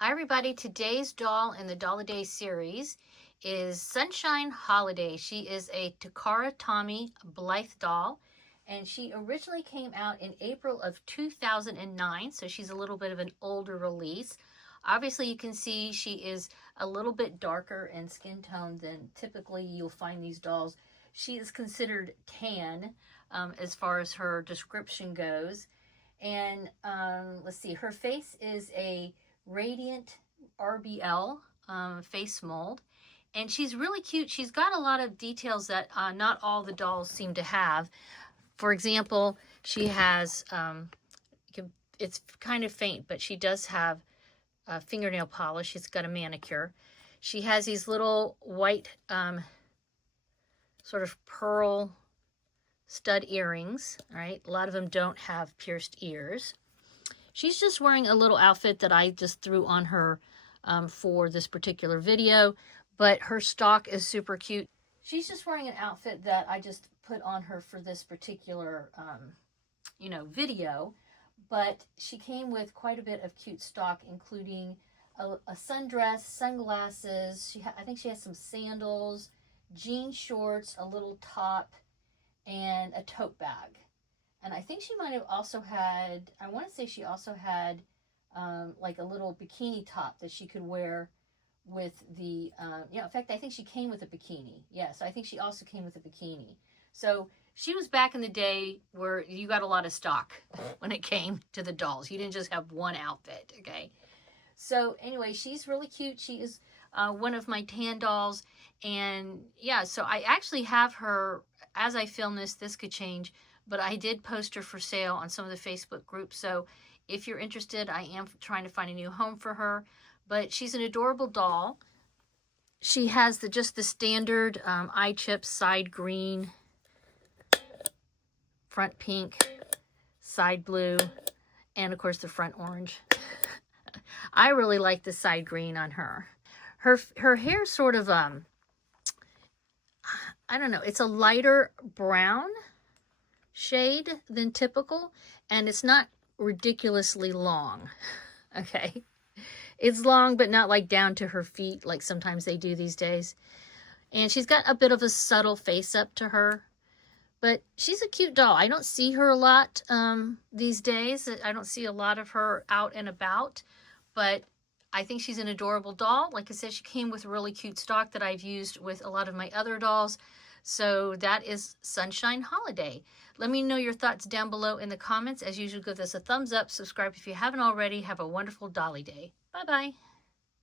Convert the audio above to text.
Hi everybody, today's doll in the Doll a Day series is Sunshine Holiday. She is a Takara Tomy Blythe doll, and she originally came out in April of 2009, so she's a little bit of an older release. Obviously you can see she is a little bit darker in skin tone than typically you'll find these dolls. She is considered tan as far as her description goes. And let's see, her face is a Radiant RBL face mold, and she's really cute. She's got a lot of details that not all the dolls seem to have. For example, she has, it's kind of faint, but she does have fingernail polish. She's got a manicure. She has these little white sort of pearl stud earrings, all right? A lot of them don't have pierced ears. She's just wearing a little outfit that I just threw on her for this particular video, but her stock is super cute. She's just wearing an outfit that I just put on her for this particular, video, but she came with quite a bit of cute stock, including a sundress, sunglasses. I think she has some sandals, jean shorts, a little top, and a tote bag. And I think she might have also had, I want to say she also had like a little bikini top that she could wear with the, in fact, I think she came with a bikini. Yes, I think she also came with a bikini. So she was back in the day where you got a lot of stock when it came to the dolls. You didn't just have one outfit, okay? So anyway, she's really cute. She is one of my tan dolls. And yeah, so I actually have her, as I film this could change, but I did post her for sale on some of the Facebook groups. So if you're interested, I am trying to find a new home for her. But she's an adorable doll. She has just the standard eye chips, side green, front pink, side blue, and of course the front orange. I really like the side green on her. Her hair sort of, I don't know, it's a lighter brown shade than typical, and it's not ridiculously long. Okay, it's long but not like down to her feet like sometimes they do these days. And she's got a bit of a subtle face up to her, but she's a cute doll. I don't see her a lot these days. I don't see a lot of her out and about, but I think she's an adorable doll. Like I said, she came with really cute stock that I've used with a lot of my other dolls. So that is Sunshine Holiday. Let me know your thoughts down below in the comments. As usual, give this a thumbs up, subscribe if you haven't already. Have a wonderful Dolly Day. Bye-bye.